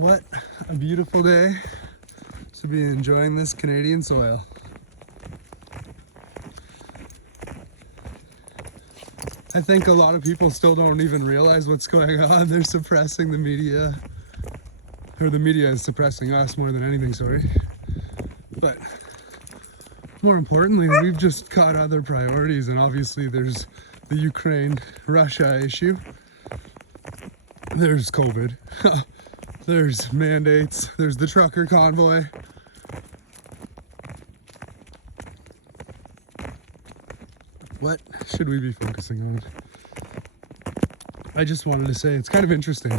What a beautiful day to be enjoying this Canadian soil. I think a lot of people still don't even realize what's going on. They're suppressing the media, or the media is suppressing us more than anything, sorry. But more importantly, we've just got other priorities, and obviously there's the Ukraine-Russia issue. There's COVID. There's mandates. There's the trucker convoy. What should we be focusing on? I just wanted to say it's kind of interesting.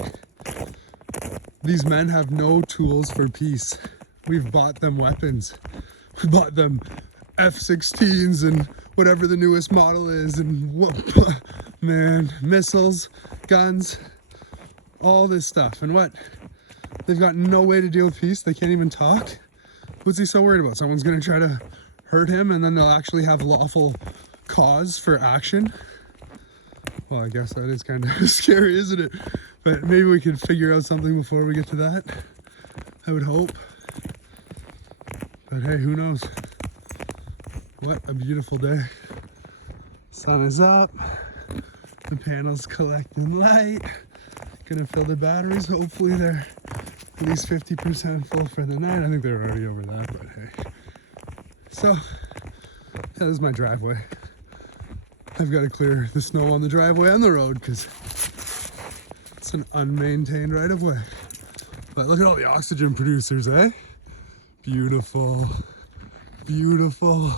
These men have no tools for peace. We've bought them weapons. We bought them F-16s and whatever the newest model is, and missiles, guns, all this stuff. And what? They've got no way to deal with peace. They can't even talk. What's he so worried about? Someone's gonna try to hurt him and then they'll actually have lawful cause for action? Well, I guess that is kind of scary, isn't it? But maybe we could figure out something before we get to that. I would hope. But hey, who knows? What a beautiful day. Sun is up. The panels collecting light. Gonna fill the batteries. Hopefully they're at least 50% full for the night. I think they're already over that, but hey. So, that is my driveway. I've got to clear the snow on the driveway and the road because it's an unmaintained right of way. But look at all the oxygen producers, eh? Beautiful, beautiful.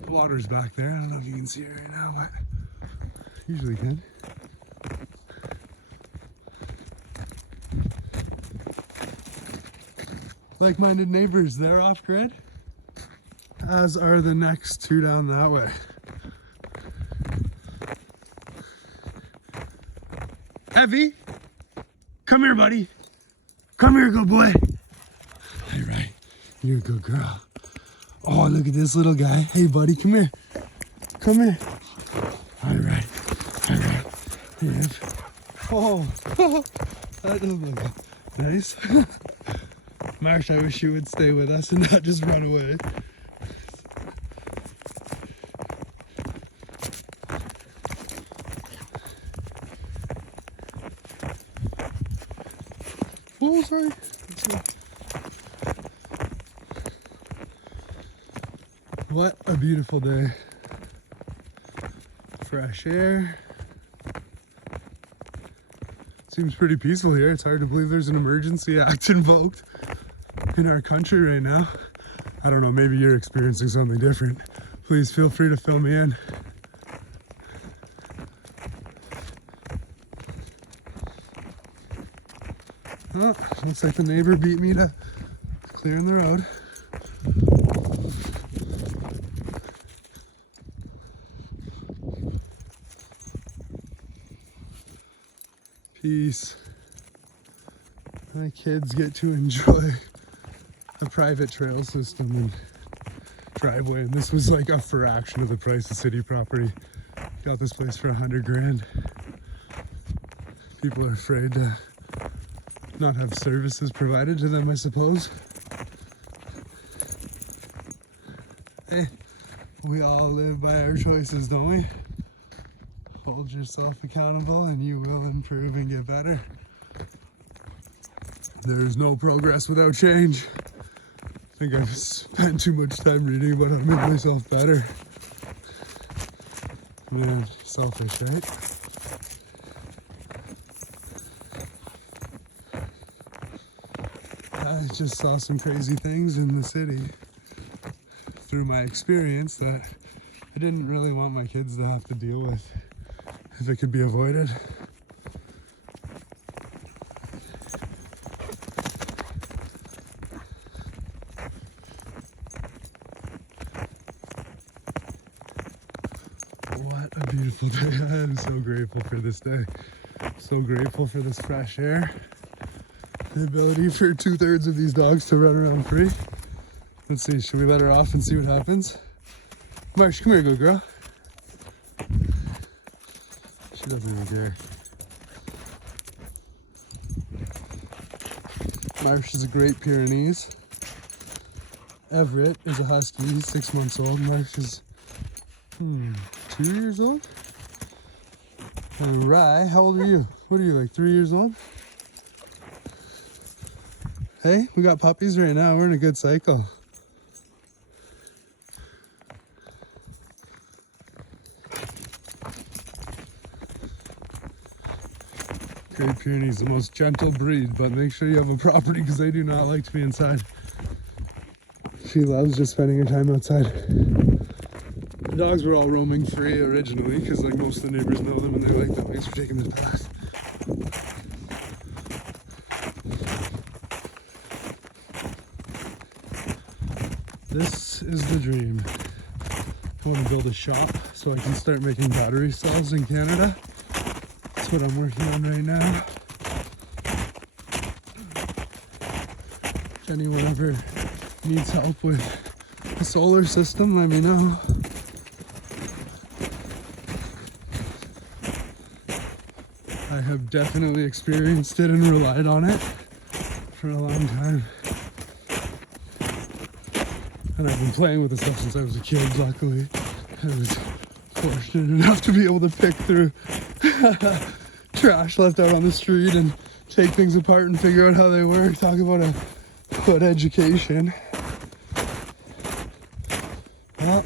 The water's back there. I don't know if you can see it right now, but usually can. Like-minded neighbors, they're off grid, as are the next two down that way. Evie, come here, buddy. Come here, good boy. All right, you're a good girl. Oh, look at this little guy. Hey, buddy, come here. Come here. All right, all right. Here. Oh, that doesn't look nice. Marsh, I wish you would stay with us and not just run away. Oh, sorry. What a beautiful day. Fresh air. Seems pretty peaceful here. It's hard to believe there's an emergency act invoked in our country right now. I don't know, maybe you're experiencing something different. Please feel free to fill me in. Oh, looks like the neighbor beat me to clearing the road. Peace. My kids get to enjoy a private trail system and driveway, and this was like a fraction of the price of city property. Got this place for $100,000. People are afraid to not have services provided to them, I suppose. Hey, we all live by our choices, don't we? Hold yourself accountable and you will improve and get better. There's no progress without change. I think I've spent too much time reading about how to make myself better. Man, selfish, right? I just saw some crazy things in the city through my experience that I didn't really want my kids to have to deal with if it could be avoided. What a beautiful day. I am so grateful for this day. So grateful for this fresh air. The ability for 2/3 of these dogs to run around free. Let's see, should we let her off and see what happens? Marsh, come here, good girl. She doesn't even care. Marsh is a Great Pyrenees. Everett is a husky. He's 6 months old. Marsh is 2 years old. And Rye, how old are you? What are you, like 3 years old? Hey, we got puppies right now. We're in a good cycle. Great Pyrenees, the most gentle breed, but make sure you have a property because they do not like to be inside. She loves just spending her time outside. The dogs were all roaming free originally because like most of the neighbors know them and they like them. Thanks for taking this path. This is the dream. I want to build a shop so I can start making battery cells in Canada. That's what I'm working on right now. If anyone ever needs help with a solar system, let me know. I have definitely experienced it and relied on it for a long time. And I've been playing with this stuff since I was a kid, luckily. I was fortunate enough to be able to pick through trash left out on the street and take things apart and figure out how they work. Talk about a good education. Well,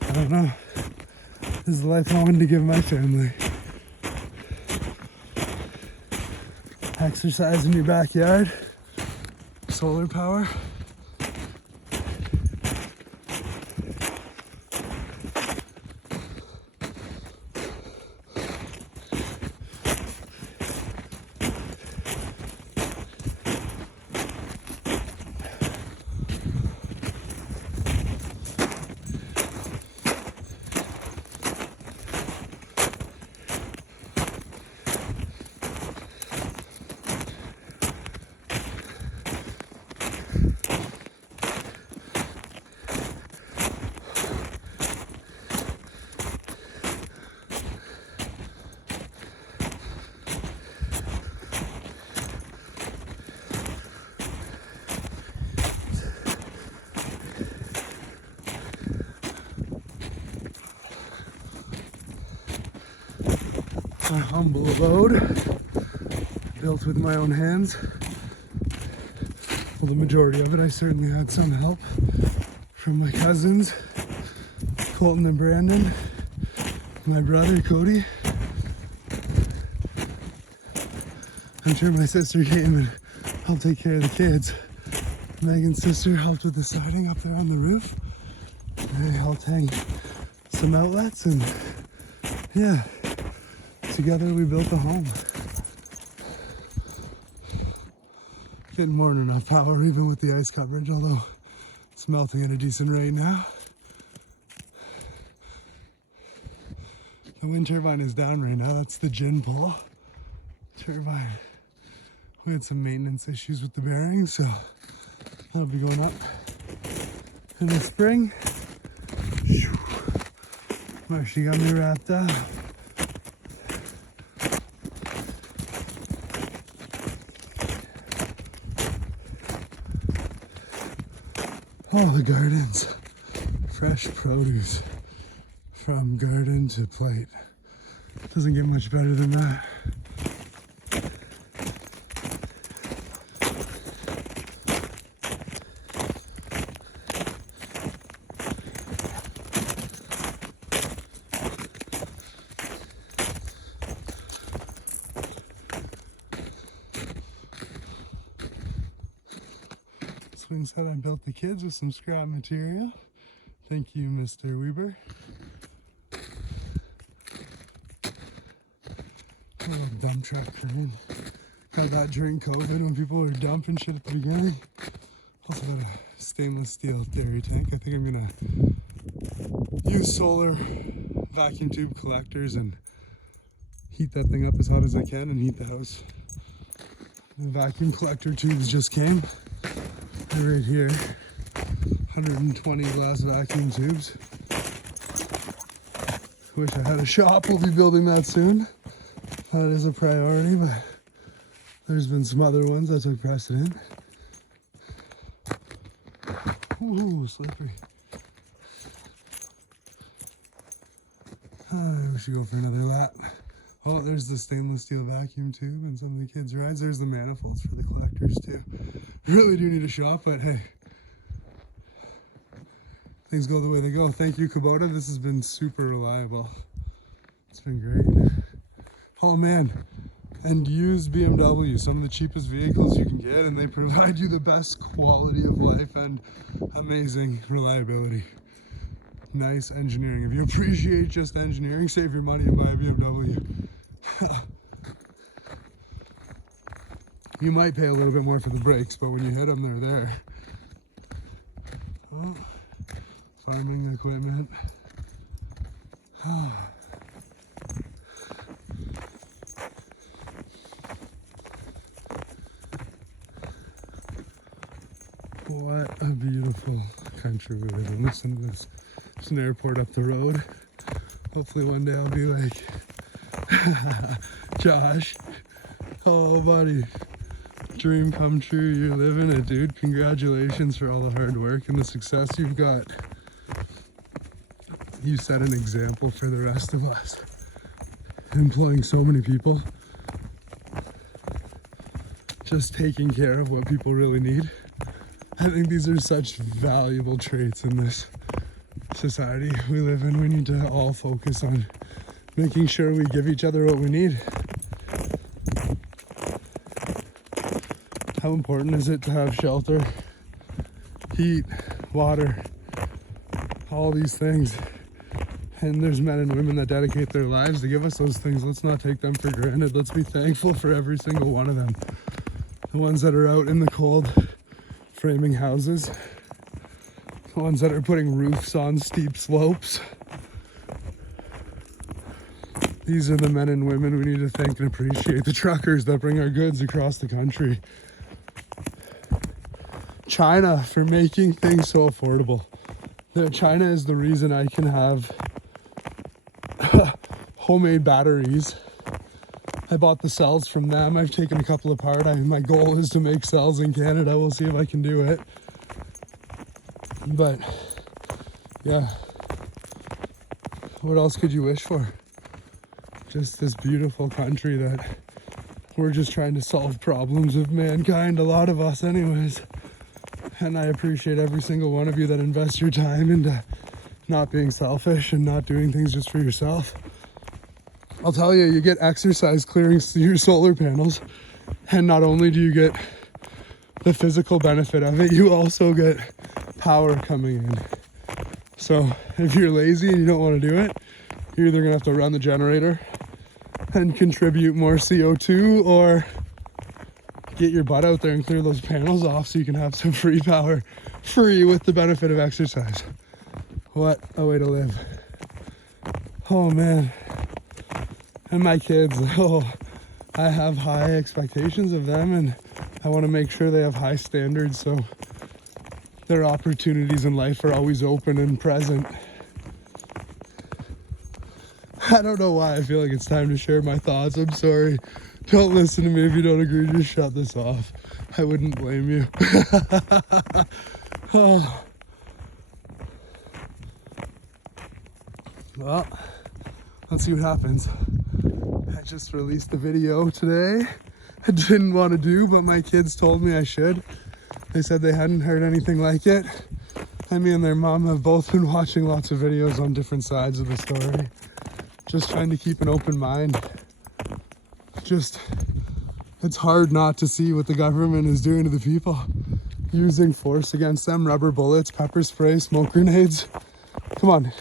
I don't know. This is the life I wanted to give my family. Exercise in your backyard, solar power. My humble abode, built with my own hands. Well, the majority of it, I certainly had some help from my cousins, Colton and Brandon, my brother Cody. I'm sure my sister came and helped take care of the kids. Megan's sister helped with the siding up there on the roof. And I helped hang some outlets, and yeah, together we built a home. Getting more than enough power even with the ice coverage, although it's melting at a decent rate now. The wind turbine is down right now. That's the gin pull turbine. We had some maintenance issues with the bearings, so that'll be going up in the spring. Marshy got me wrapped up. Oh, the gardens. Fresh produce from garden to plate. Doesn't get much better than that. Swing said I built the kids with some scrap material. Thank you, Mr. Weber. A little dump truck for me. Got that during COVID when people were dumping shit at the beginning. Also got a stainless steel dairy tank. I think I'm gonna use solar vacuum tube collectors and heat that thing up as hot as I can and heat the house. The vacuum collector tubes just came. They're right here. 120 glass vacuum tubes. Wish I had a shop. We'll be building that soon. that is a priority, but there's been some other ones that took precedent. Ooh, slippery. We should go for another lap. Oh, there's the stainless steel vacuum tube and some of the kids' rides. There's the manifolds for the collectors too. Really do need a shot, but hey, things go the way they go. Thank you, Kubota. This has been super reliable. It's been great. Oh man, and used BMW, some of the cheapest vehicles you can get, and they provide you the best quality of life and amazing reliability. Nice engineering. If you appreciate just engineering, save your money and buy a BMW. You might pay a little bit more for the brakes, but when you hit them, they're there. Oh, farming equipment. What a beautiful country we live in. Listen to this. There's an airport up the road. Hopefully one day I'll be like, Josh, oh buddy, dream come true, you're living it, dude. Congratulations for all the hard work and the success you've got. You set an example for the rest of us. Employing so many people. Just taking care of what people really need. I think these are such valuable traits in this society we live in. We need to all focus on making sure we give each other what we need. How important is it to have shelter, heat, water, all these things? And there's men and women that dedicate their lives to give us those things. Let's not take them for granted. Let's be thankful for every single one of them. The ones that are out in the cold framing houses, the ones that are putting roofs on steep slopes. These are the men and women we need to thank and appreciate. The truckers that bring our goods across the country. China for making things so affordable. China is the reason I can have homemade batteries. I bought the cells from them. I've taken a couple apart. My goal is to make cells in Canada. We'll see if I can do it. But yeah, what else could you wish for? Just this beautiful country that we're just trying to solve problems of mankind, a lot of us anyways. And I appreciate every single one of you that invests your time into not being selfish and not doing things just for yourself. I'll tell you, you get exercise clearing your solar panels, and not only do you get the physical benefit of it, you also get power coming in. So if you're lazy and you don't want to do it, you're either gonna have to run the generator and contribute more CO2, or get your butt out there and clear those panels off so you can have some free power, free with the benefit of exercise. What a way to live. Oh man. And my kids, I have high expectations of them, and I want to make sure they have high standards so their opportunities in life are always open and present. I don't know why I feel like it's time to share my thoughts. I'm sorry. Don't listen to me if you don't agree. Just shut this off. I wouldn't blame you. Well, let's see what happens. I just released the video today. I didn't want to do, but my kids told me I should. They said they hadn't heard anything like it. And me and their mom have both been watching lots of videos on different sides of the story. Just trying to keep an open mind. It's hard not to see what the government is doing to the people. Using force against them, rubber bullets, pepper spray, smoke grenades. Come on.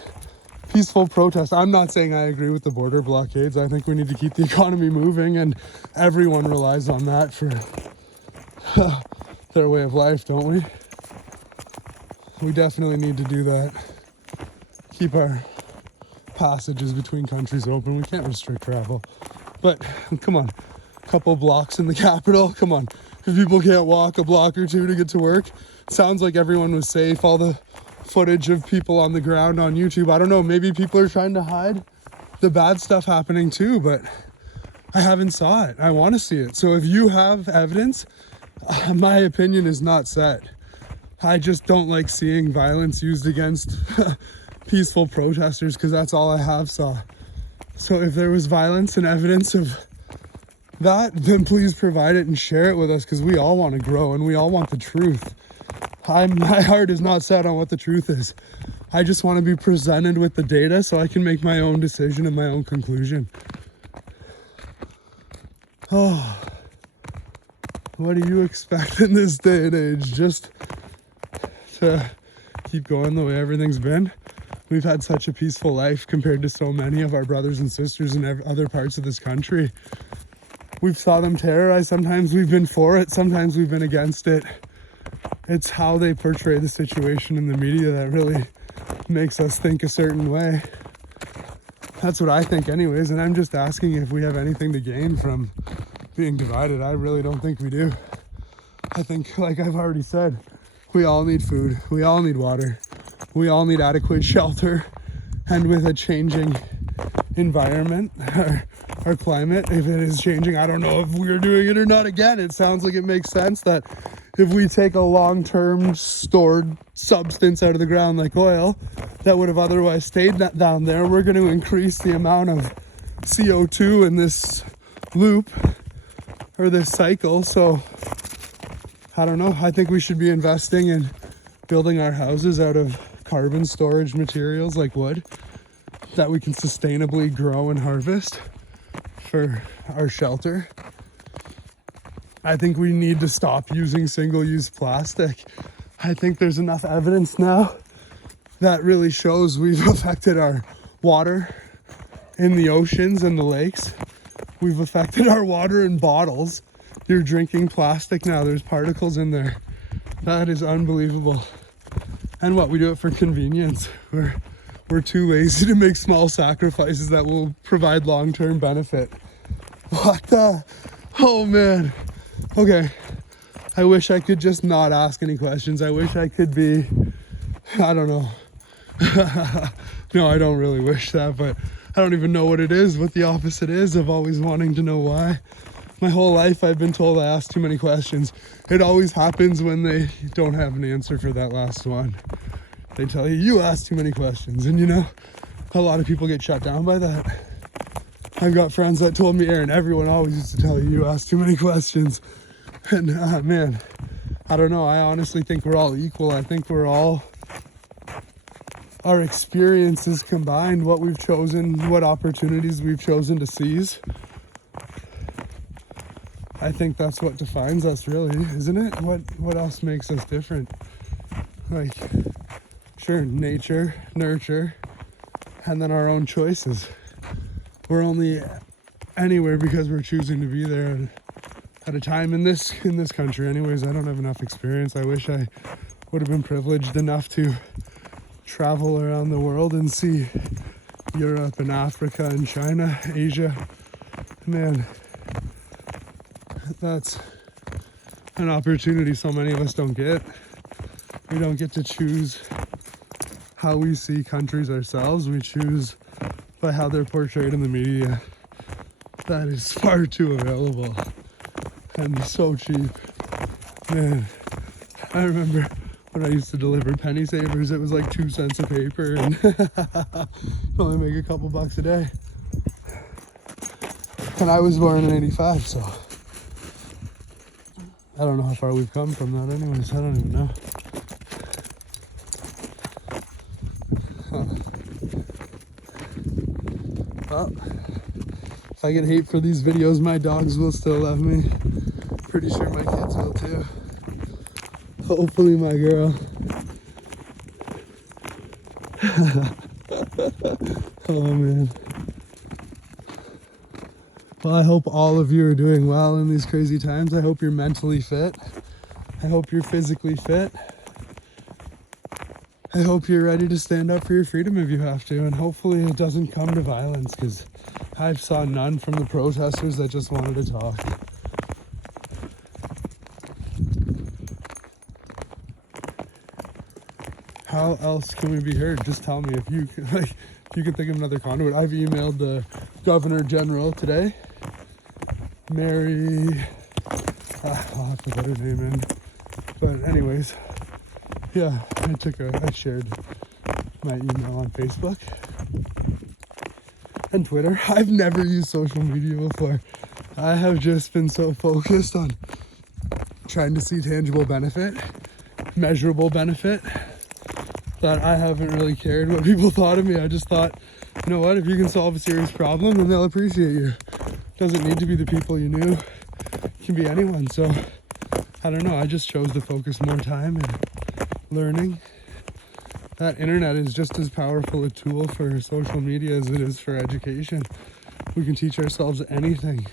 Peaceful protest. I'm not saying I agree with the border blockades. I think we need to keep the economy moving, and everyone relies on that for their way of life, don't we? We definitely need to do that. Keep our passages between countries open. We can't restrict travel. But come on, a couple blocks in the capital. Come on. If people can't walk a block or two to get to work, sounds like everyone was safe. All the footage of people on the ground on YouTube. I don't know, maybe people are trying to hide the bad stuff happening too, but I haven't saw it. I want to see it. So if you have evidence, my opinion is not set. I just don't like seeing violence used against peaceful protesters because that's all I have saw. So if there was violence and evidence of that, then please provide it and share it with us because we all want to grow and we all want the truth. My heart is not set on what the truth is. I just want to be presented with the data so I can make my own decision and my own conclusion. Oh, what do you expect in this day and age? Just to keep going the way everything's been? We've had such a peaceful life compared to so many of our brothers and sisters in other parts of this country. We've saw them terrorized. Sometimes we've been for it. Sometimes we've been against it. It's how they portray the situation in the media that really makes us think a certain way. That's what I think anyways, and I'm just asking if we have anything to gain from being divided. I really don't think we do. I think, like I've already said, we all need food, we all need water, we all need adequate shelter, and with a changing environment, our climate, if it is changing, I don't know if we're doing it or not. Again, it sounds like it makes sense that if we take a long-term stored substance out of the ground like oil that would have otherwise stayed down there, we're going to increase the amount of CO2 in this loop or this cycle. So I don't know. I think we should be investing in building our houses out of carbon storage materials like wood that we can sustainably grow and harvest for our shelter. I think we need to stop using single-use plastic. I think there's enough evidence now that really shows we've affected our water in the oceans and the lakes. We've affected our water in bottles. You're drinking plastic now. There's particles in there. That is unbelievable. And what, we do it for convenience. We're too lazy to make small sacrifices that will provide long-term benefit. What the? Oh man. Okay. I wish I could just not ask any questions. I wish I could be, I don't know. No, I don't really wish that, but I don't even know what it is, what the opposite is of always wanting to know why. My whole life I've been told I ask too many questions. It always happens when they don't have an answer for that last one. They tell you, you ask too many questions. And you know, a lot of people get shut down by that. I've got friends that told me, Aaron, everyone always used to tell you, you ask too many questions. And man, I don't know. I honestly think we're all equal. I think we're all, our experiences combined, what we've chosen, what opportunities we've chosen to seize. I think that's what defines us really, isn't it? What else makes us different? Like, sure, nature, nurture, and then our own choices. We're only anywhere because we're choosing to be there at a time in this country. Anyways, I don't have enough experience. I wish I would have been privileged enough to travel around the world and see Europe and Africa and China, Asia. Man, that's an opportunity so many of us don't get. We don't get to choose how we see countries ourselves. We choose by how they're portrayed in the media. That is far too available and so cheap. Man, I remember when I used to deliver penny savers, it was like 2 cents a paper and you only make a couple bucks a day. And I was born in 85, so I don't know how far we've come from that anyways. I don't even know. Well, if I get hate for these videos, my dogs will still love me. Pretty sure my kids will too. Hopefully my girl. Oh man. Well, I hope all of you are doing well in these crazy times. I hope you're mentally fit. I hope you're physically fit. I hope you're ready to stand up for your freedom if you have to, and hopefully it doesn't come to violence, because I saw none from the protesters that just wanted to talk. How else can we be heard? Just tell me if you can think of another conduit. I've emailed the Governor General today Mary, I'll have to put her name in. But anyways, yeah, I shared my email on Facebook and Twitter. I've never used social media before. I have just been so focused on trying to see tangible benefit, measurable benefit, that I haven't really cared what people thought of me. I just thought, you know what, if you can solve a serious problem, then they'll appreciate you. Doesn't need to be the people you knew. It can be anyone. So I don't know, I just chose to focus more time in learning. That internet is just as powerful a tool for social media as it is for education. We can teach ourselves anything.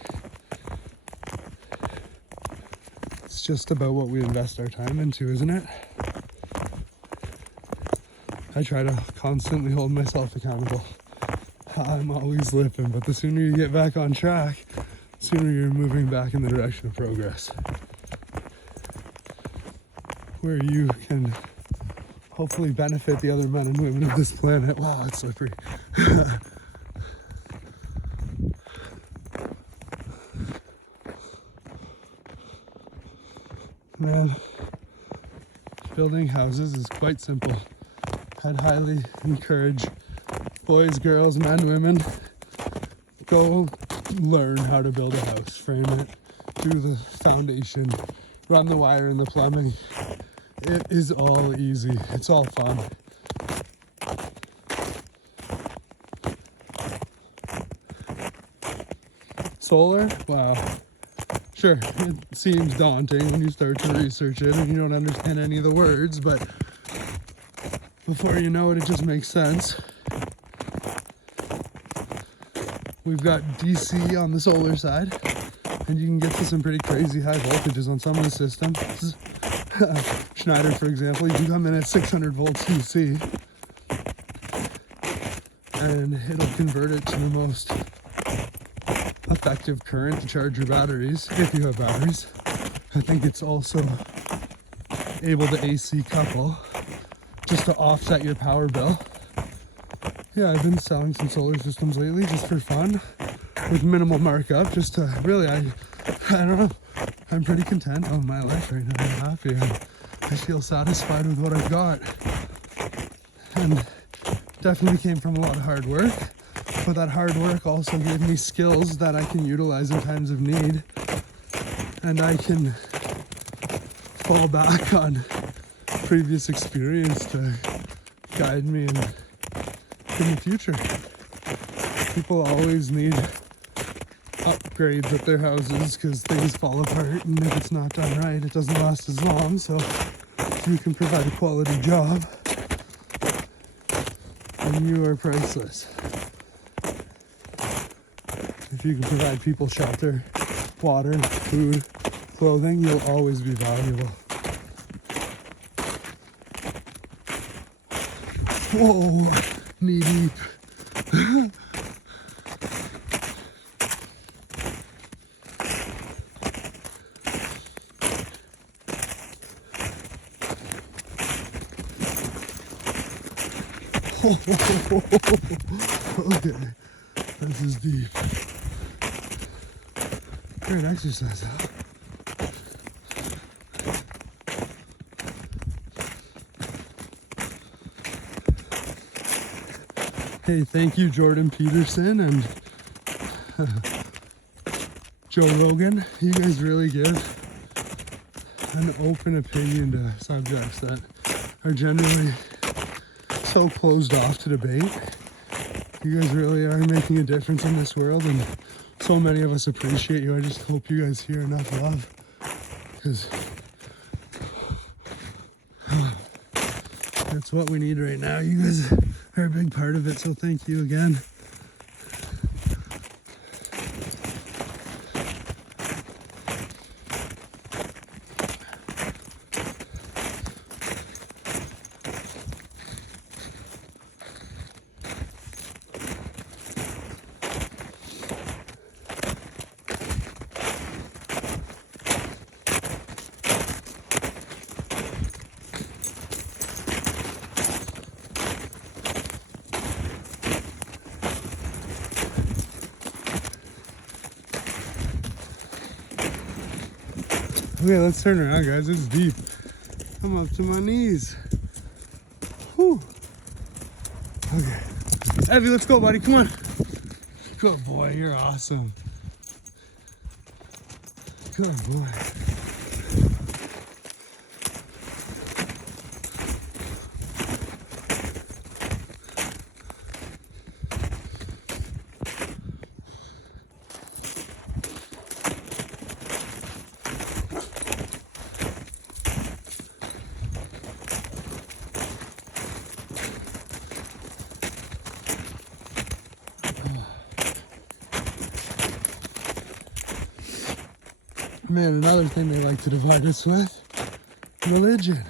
It's just about what we invest our time into, isn't it? I try to constantly hold myself accountable. I'm always slipping, but the sooner you get back on track, the sooner you're moving back in the direction of progress. Where you can hopefully benefit the other men and women of this planet. Wow, it's slippery. Man, building houses is quite simple. I'd highly encourage boys, girls, men, women, go learn how to build a house, frame it, do the foundation, run the wire and the plumbing. It is all easy. It's all fun. Solar? Wow. Sure, it seems daunting when you start to research it and you don't understand any of the words, but before you know it, it just makes sense. We've got DC on the solar side, and you can get to some pretty crazy high voltages on some of the systems. Schneider, for example, you can come in at 600 volts DC, and it'll convert it to the most effective current to charge your batteries, if you have batteries. I think it's also able to AC couple, just to offset your power bill. Yeah, I've been selling some solar systems lately just for fun, with minimal markup, just to really, I don't know, I'm pretty content on my life right now. I'm happy. I feel satisfied with what I've got. And definitely came from a lot of hard work, but that hard work also gave me skills that I can utilize in times of need. And I can fall back on previous experience to guide me in the future. People always need upgrades at their houses because things fall apart, and if it's not done right, it doesn't last as long. So if you can provide a quality job, then you are priceless. If you can provide people shelter, water, food, clothing, you'll always be valuable. Whoa, knee deep. Okay, this is deep. Great exercise, huh? Hey, thank you, Jordan Peterson and Joe Rogan. You guys really give an open opinion to subjects that are generally so closed off to debate. You guys really are making a difference in this world, and so many of us appreciate you. I just hope you guys hear enough love, because that's what we need right now. You guys are a big part of it, so thank you again. Okay, let's turn around, guys. It's deep. I'm up to my knees. Whew. Okay. Evie, let's go, buddy. Come on. Good boy. You're awesome. Good boy. Man, another thing they like to divide us with, religion.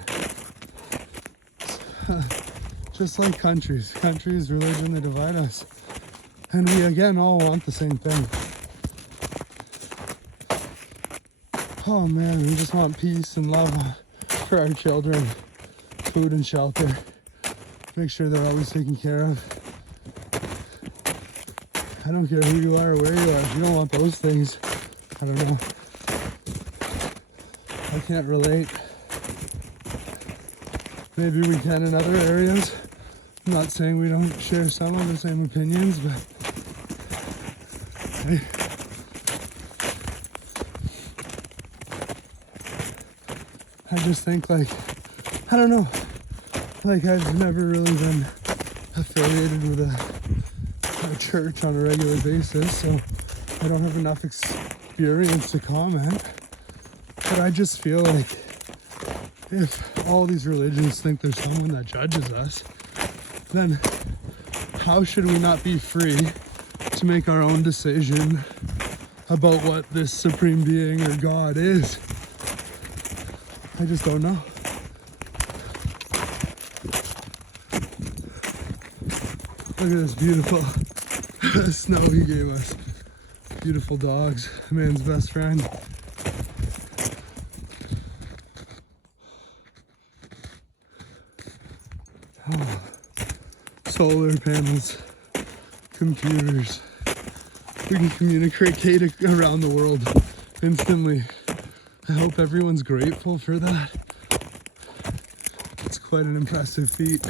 Just like countries, religion, they divide us. And we again all want the same thing. Oh man, we just want peace and love for our children, food and shelter, make sure they're always taken care of. I don't care who you are or where you are, if you don't want those things, I don't know. I can't relate. Maybe we can in other areas. I'm not saying we don't share some of the same opinions, but hey, I just think like, I don't know, like I've never really been affiliated with a church on a regular basis, so I don't have enough experience to comment. But I just feel like if all these religions think there's someone that judges us, then how should we not be free to make our own decision about what this supreme being or God is? I just don't know. Look at this beautiful snow he gave us. Beautiful dogs, man's best friend. Oh, solar panels, computers. We can communicate around the world instantly. I hope everyone's grateful for that. It's quite an impressive feat.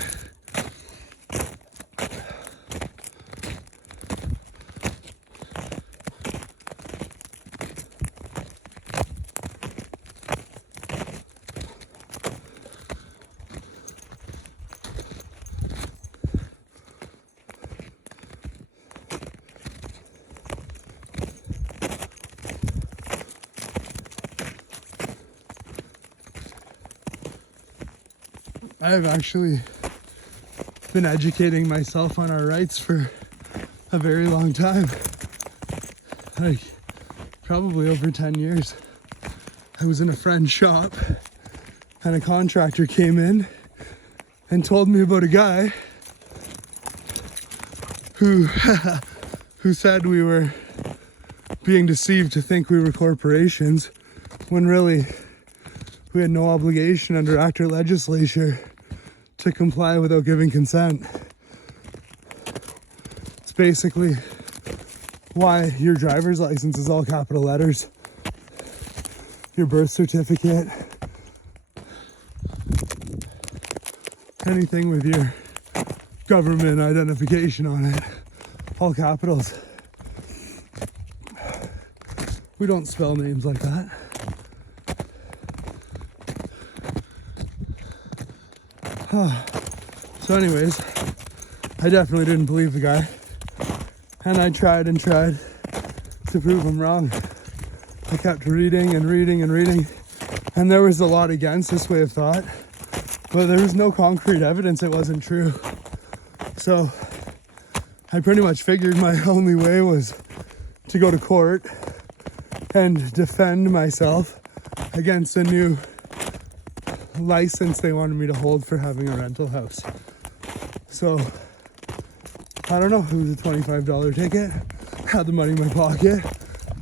I've actually been educating myself on our rights for a very long time. Like, probably over 10 years. I was in a friend's shop and a contractor came in and told me about a guy who said we were being deceived to think we were corporations when really we had no obligation under act or legislature to comply without giving consent. It's basically why your driver's license is all capital letters, your birth certificate, anything with your government identification on it, all capitals. We don't spell names like that. So anyways, I definitely didn't believe the guy. And I tried to prove him wrong. I kept reading and reading and reading. And there was a lot against this way of thought. But there was no concrete evidence it wasn't true. So I pretty much figured my only way was to go to court and defend myself against a new license they wanted me to hold for having a rental house. So I don't know, it was a $25 ticket. Had the money in my pocket.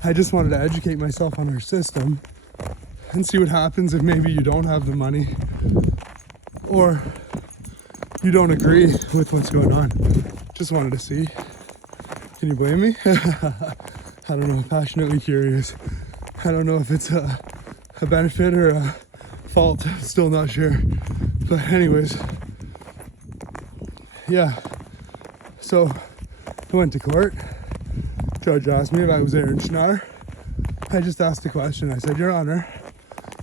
I just wanted to educate myself on our system and see what happens if maybe you don't have the money or you don't agree with what's going on. Just wanted to see. Can you blame me? I don't know, passionately curious. I don't know if it's a benefit or a fault. Still not sure. But anyways, yeah. So I went to court. Judge asked me if I was Aaron Schnarr. I just asked the question. I said, Your Honor,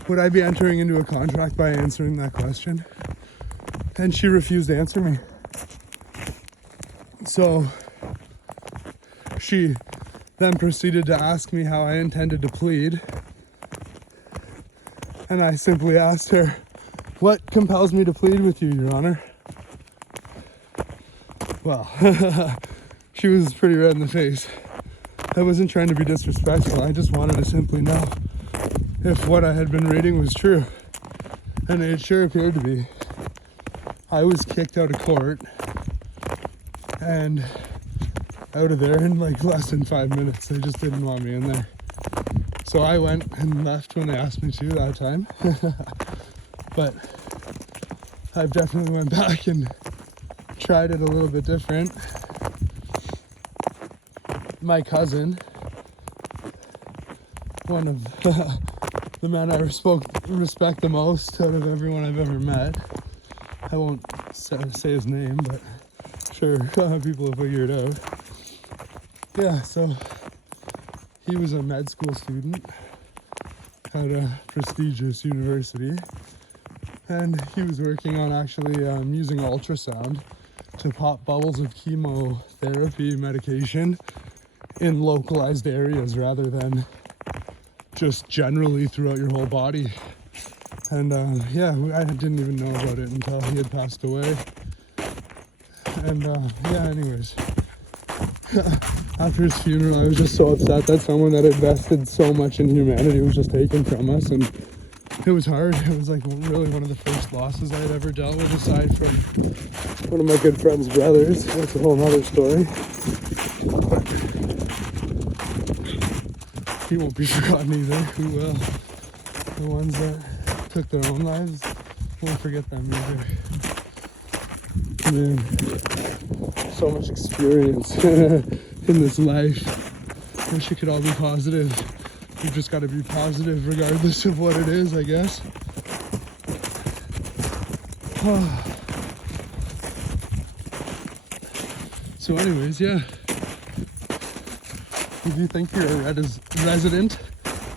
would I be entering into a contract by answering that question? And she refused to answer me. So she then proceeded to ask me how I intended to plead. And I simply asked her, what compels me to plead with you, Your Honor? Well, she was pretty red in the face. I wasn't trying to be disrespectful. I just wanted to simply know if what I had been reading was true. And it sure appeared to be. I was kicked out of court and out of there in like less than 5 minutes. They just didn't want me in there. So I went and left when they asked me to that time. But I've definitely went back and tried it a little bit different. My cousin, one of the men I respect the most out of everyone I've ever met. I won't say his name, but sure, people will figure it out. Yeah, so he was a med school student at a prestigious university, and he was working on actually using ultrasound to pop bubbles of chemotherapy medication in localized areas rather than just generally throughout your whole body. And yeah, I didn't even know about it until he had passed away. And yeah, anyways, after his funeral, I was just so upset that someone that invested so much in humanity was just taken from us. And it was hard. It was like really one of the first losses I had ever dealt with, aside from one of my good friend's brothers. That's a whole other story. But he won't be forgotten either. Who will? The ones that took their own lives, won't forget them either. Man, so much experience in this life. Wish it could all be positive. You've just got to be positive regardless of what it is, I guess. So anyways, yeah. If you think you're a resident,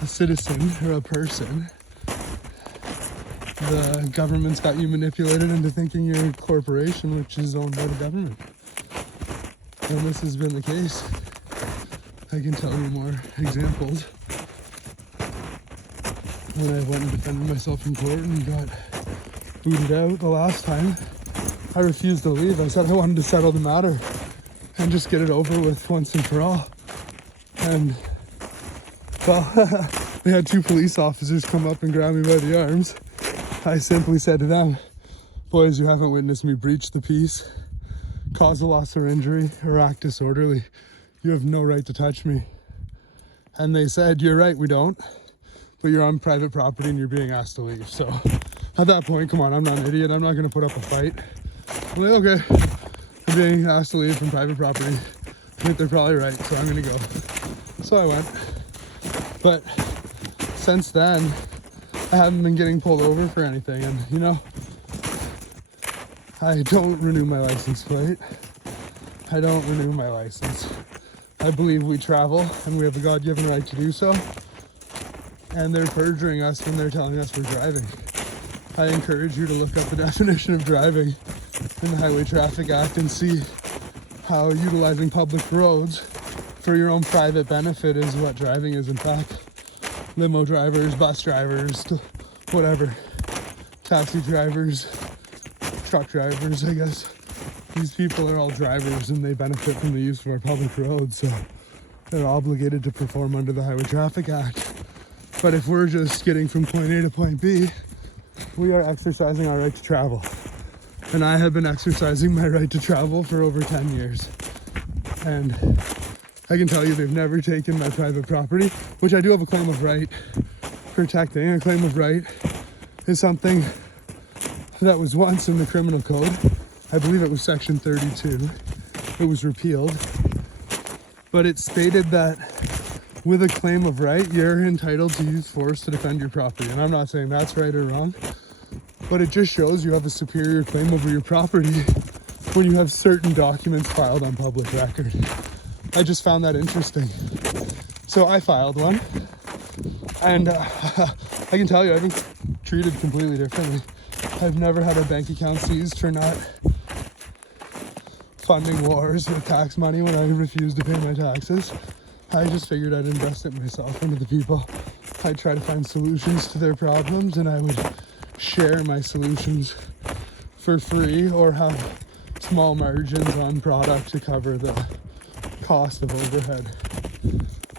a citizen, or a person, the government's got you manipulated into thinking you're a corporation which is owned by the government. And this has been the case. I can tell you more examples. When I went and defended myself in court and got booted out the last time, I refused to leave. I said I wanted to settle the matter and just get it over with once and for all. And, well, they had 2 police officers come up and grab me by the arms. I simply said to them, boys, you haven't witnessed me breach the peace, cause a loss or injury, or act disorderly. You have no right to touch me. And they said, you're right, we don't. But you're on private property and you're being asked to leave. So at that point, come on, I'm not an idiot. I'm not going to put up a fight. I'm like, okay, I'm being asked to leave from private property. I think they're probably right, so I'm going to go. So I went. But since then, I haven't been getting pulled over for anything. And, you know, I don't renew my license plate. I don't renew my license. I believe we travel and we have a God-given right to do so. And they're perjuring us when they're telling us we're driving. I encourage you to look up the definition of driving in the Highway Traffic Act and see how utilizing public roads for your own private benefit is what driving is, in fact. Limo drivers, bus drivers, whatever, taxi drivers, truck drivers, I guess. These people are all drivers and they benefit from the use of our public roads, so they're obligated to perform under the Highway Traffic Act. But if we're just getting from point A to point B, we are exercising our right to travel. And I have been exercising my right to travel for over 10 years. And I can tell you they've never taken my private property, which I do have a claim of right protecting. A claim of right is something that was once in the criminal code. I believe it was section 32. It was repealed. But it stated that with a claim of right, you're entitled to use force to defend your property. And I'm not saying that's right or wrong, but it just shows you have a superior claim over your property when you have certain documents filed on public record. I just found that interesting. So I filed one, and I can tell you I've been treated completely differently. I've never had a bank account seized for not funding wars with tax money when I refused to pay my taxes. I just figured I'd invest it myself into the people. I'd try to find solutions to their problems, and I would share my solutions for free or have small margins on product to cover the cost of overhead.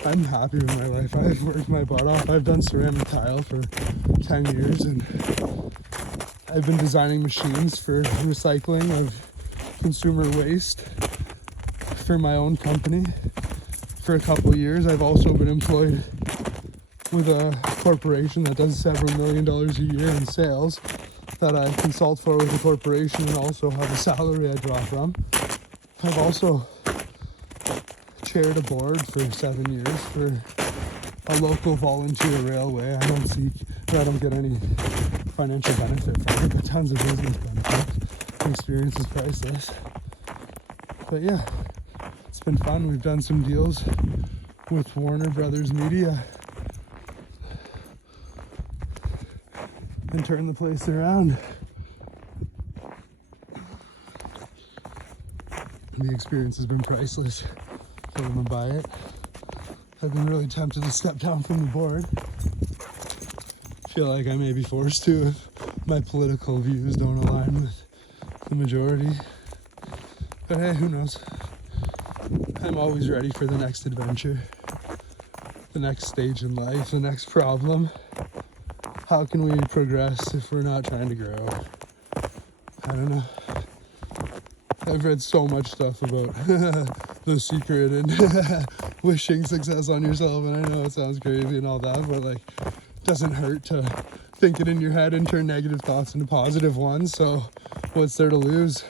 I'm happy with my life. I've worked my butt off. I've done ceramic tile for 10 years, and I've been designing machines for recycling of consumer waste for my own company for a couple of years. I've also been employed with a corporation that does several $1 million a year in sales that I consult for with the corporation and also have a salary I draw from. I've also chaired a board for 7 years for a local volunteer railway. I don't get any financial benefit from it, but tons of business benefits. The experience is priceless. But yeah, it's been fun. We've done some deals with Warner Brothers Media and turned the place around. The experience has been priceless. So I'm gonna buy it. I've been really tempted to step down from the board. Feel like I may be forced to if my political views don't align with the majority. But hey, who knows? I'm always ready for the next adventure, the next stage in life, the next problem. How can we progress if we're not trying to grow? I don't know. I've read so much stuff about The Secret and wishing success on yourself, and I know it sounds crazy and all that, but like, it doesn't hurt to think it in your head and turn negative thoughts into positive ones. So what's there to lose?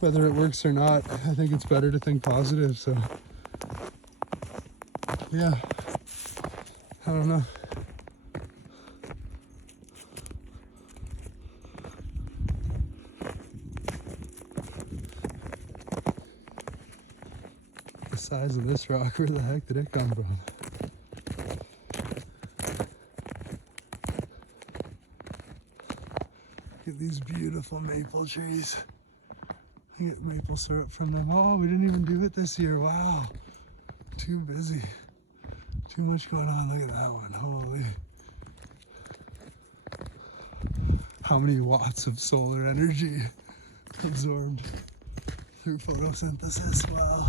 Whether it works or not, I think it's better to think positive. So yeah, I don't know. The size of this rock, where the heck did it come from? Look at these beautiful maple trees. I get maple syrup from them. Oh, we didn't even do it this year. Wow. Too busy. Too much going on. Look at that one. Holy. How many watts of solar energy absorbed through photosynthesis? Wow.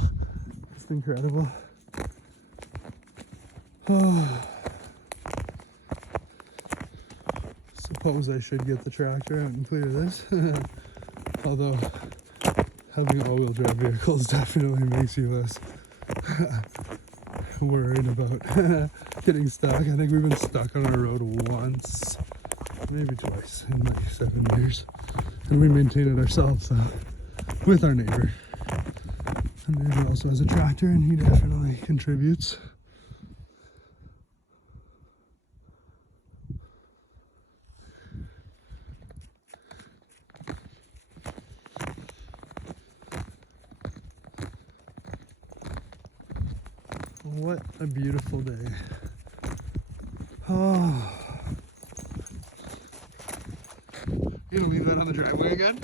It's incredible. Oh. Suppose I should get the tractor out and clear this. Although having all-wheel drive vehicles definitely makes you less worried about getting stuck. I think we've been stuck on our road once, maybe twice in like 7 years, and we maintain it ourselves with our neighbor. And the neighbor also has a tractor, and he definitely contributes. What a beautiful day. Oh. You gonna leave that on the driveway again?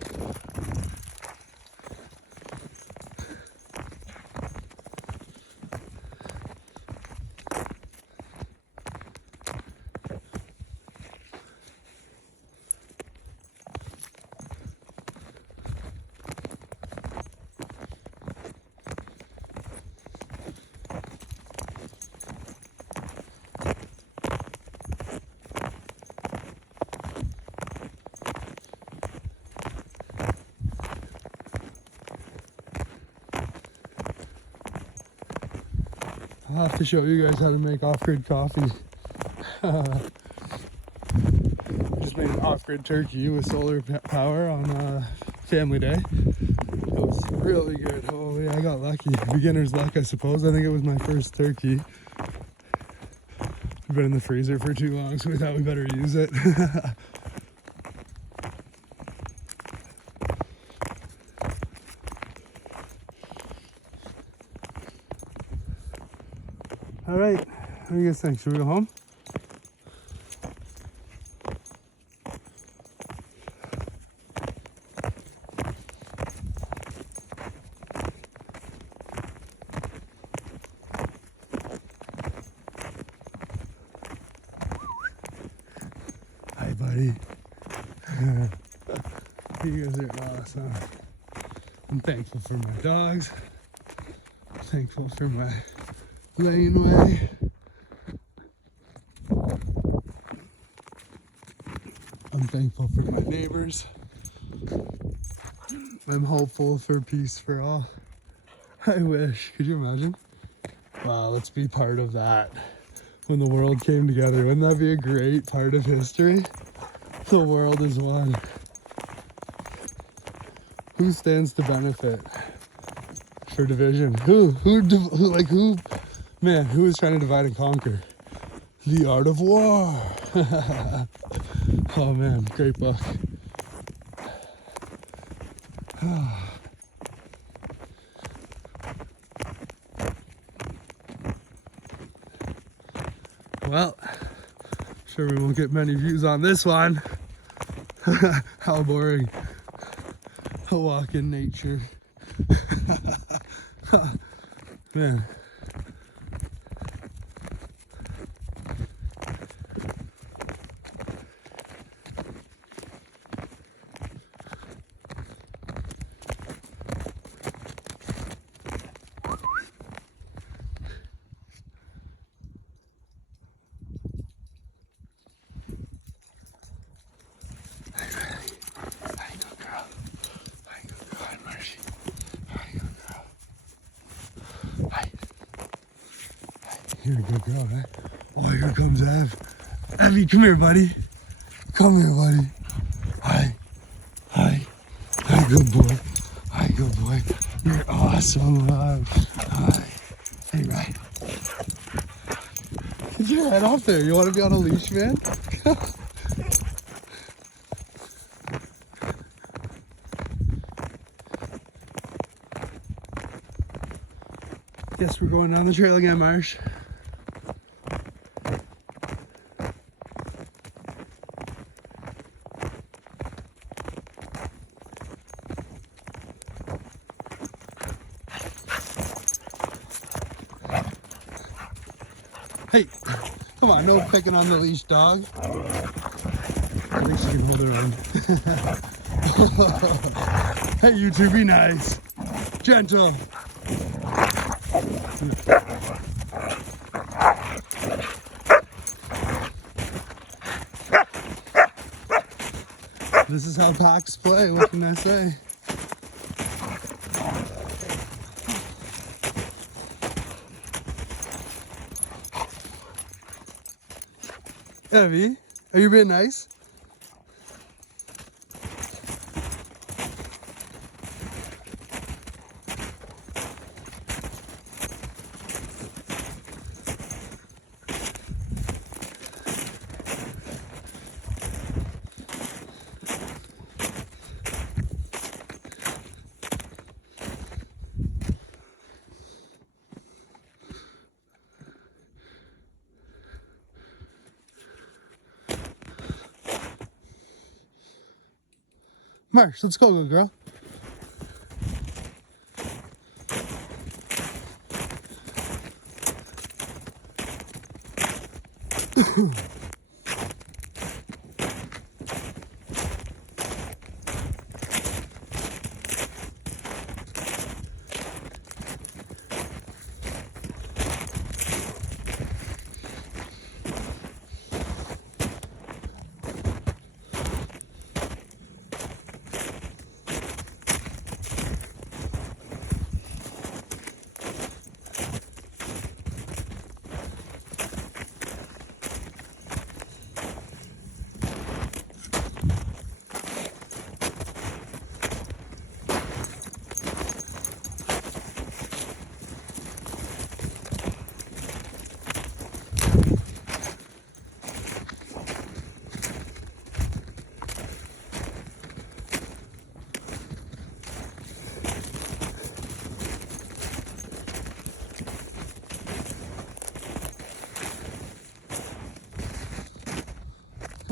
I'll have to show you guys how to make off-grid coffee. Just made an off-grid turkey with solar power on family day. It was really good. Oh yeah, I got lucky. Beginner's luck, I suppose. I think it was my first turkey. We've been in the freezer for too long, so we thought we better use it. All right, what do you guys think? Should we go home? Hi, buddy. You guys are awesome. I'm thankful for my dogs. I'm thankful for my laneway. I'm thankful for my neighbors. I'm hopeful for peace for all. I wish. Could you imagine? Wow, let's be part of that. When the world came together, wouldn't that be a great part of history? The world is one. Who stands to benefit for division? Who, man, who is trying to divide and conquer? The Art of War. Oh man, great book. Well, sure we won't get many views on this one. How boring. A walk in nature. Man. You're a good girl, right? Oh, here comes Av. Abby, come here, buddy. Come here, buddy. Hi. Hi. Hi, good boy. Hi, good boy. You're awesome, love. Hi. Hey, right. Get your head off there. You want to be on a leash, man? Guess we're going down the trail again, Marsh. Hey, come on, no picking on the leash, dog. I think she can hold her own. Hey, you two, be nice. Gentle. This is how packs play, what can I say? Evie, are you being nice? Marsh, let's go, good girl.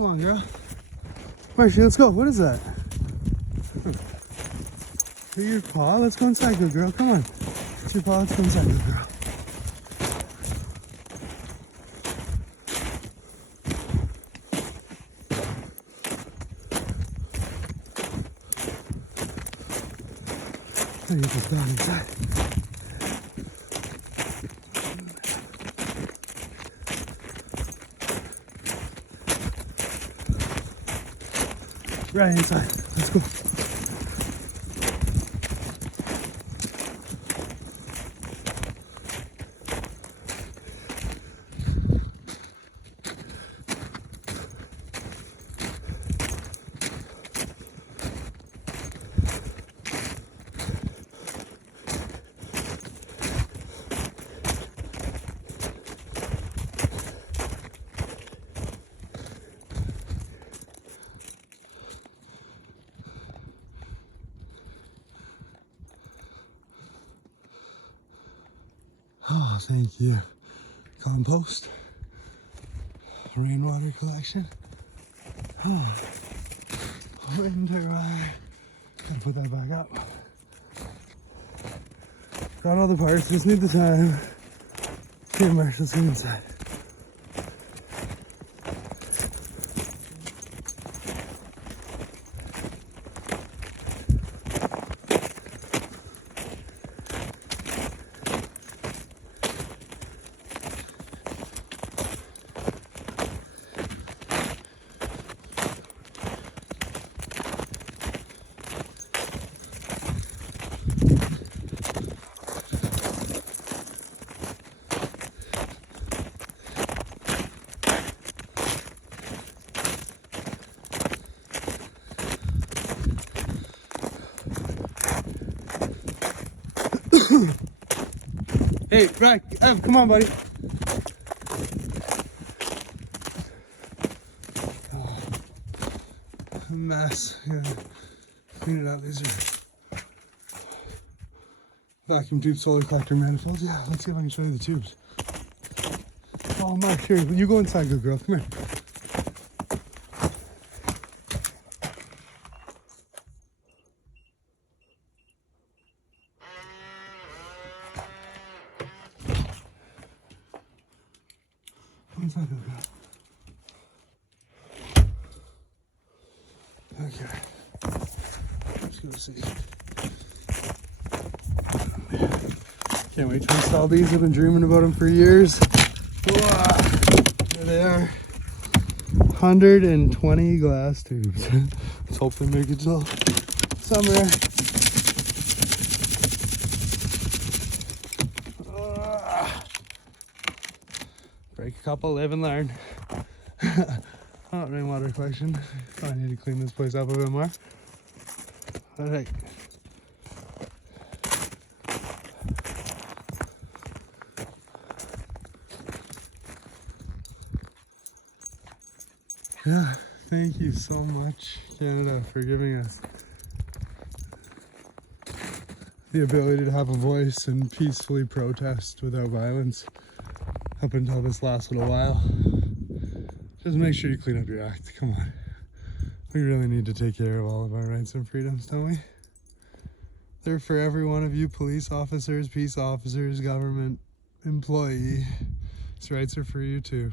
Come on, girl. Marcy, let's go. What is that? Get your paw. Let's go inside, good girl. Come on. Get your paw. Let's go inside, good girl. I need to put that inside. Right inside. Let's go. Oh, thank you. Compost. Rainwater collection. Winter ride. Gotta put that back up. Got all the parts, just need the time. Here, Marsh, let's go inside. Hey, Brad, Ev, come on, buddy. Oh, mess. Yeah. Clean it out. These are vacuum tube solar collector manifolds. Yeah, let's see if I can show you the tubes. Oh, Mark, here, you go inside, good girl. Come here. Inside, good girl. Okay. Let's go see. Can't wait to install these. I've been dreaming about them for years. Wow. There they are. 120 glass tubes. Let's hope they make it till summer. Break a couple, live and learn. Oh, rainwater collection. I need to clean this place up a bit more. All right. Yeah, thank you so much, Canada, for giving us the ability to have a voice and peacefully protest without violence up until this last little while. Just make sure you clean up your act. Come on. We really need to take care of all of our rights and freedoms, don't we? They're for every one of you police officers, peace officers, government employee. These rights are for you too.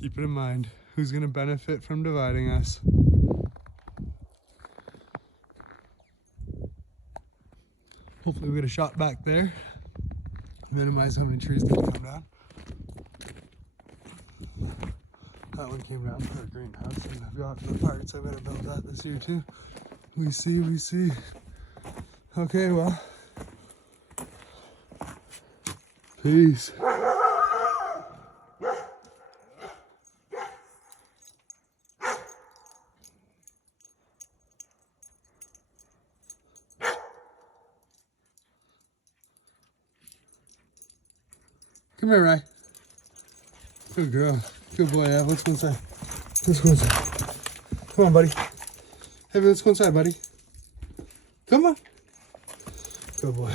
Keep it in mind. Who's going to benefit from dividing us? Hopefully we get a shot back there. Minimize how many trees need to come down. That one came down for a greenhouse, and I've got the parts. I better build that this year too. We see. Okay, well. Peace. Come here, Ray. Good girl. Good boy, Ev. Let's go inside. Let's go inside. Come on, buddy. Hey, let's go inside, buddy. Come on. Good boy.